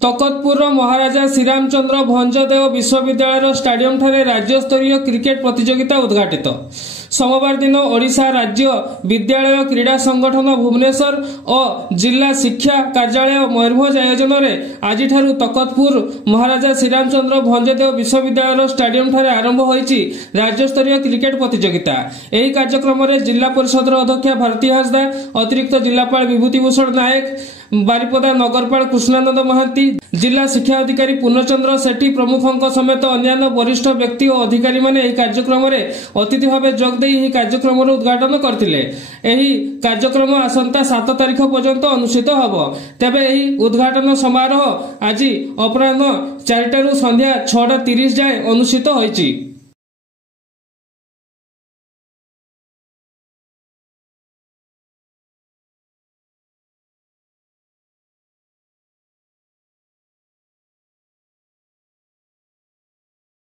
तकतपुर महाराजा श्रीरामचंद्र भंजदेव विश्वविद्यालय स्टाडियम ठारे राज्य स्तरीय क्रिकेट प्रतियोगिता उद्घाटित। सोमवार दिन ओडिशा राज्य विद्यालय क्रीड़ा संगठन भुवनेश्वर और जिला शिक्षा कार्यालय मयूरभंज आयोजन में आज तकतपुर महाराजा श्रीरामचंद्र भंजदेव विश्वविद्यालय स्टाडियम ठारे आरंभ होईची राज्य स्तरीय क्रिकेट प्रतियोगिता। एही कार्यक्रम में जिला परिषद अध्यक्ष भारती हांसदा, अतिरिक्त जिलापाल विभूतिभूषण नायक, बारिपदा नगरपाल कृष्णानंद महांती, जिला शिक्षा अधिकारी पूर्णचंद्र सेठी प्रमुखों समेत अन्य वरिष्ठ व्यक्ति और अधिकारी माने एही कार्यक्रम में अतिथि भाव जोग देई एही कार्यक्रम उद्घाटन करथिले। एही कार्यक्रम आसंता 7 तारिख पर्यंत अनुष्ठित हबो। तेबे एही उद्घाटन समारोह आज अपराह्न 4 संध्या 6:30 जाए अनुष्ठित होईची।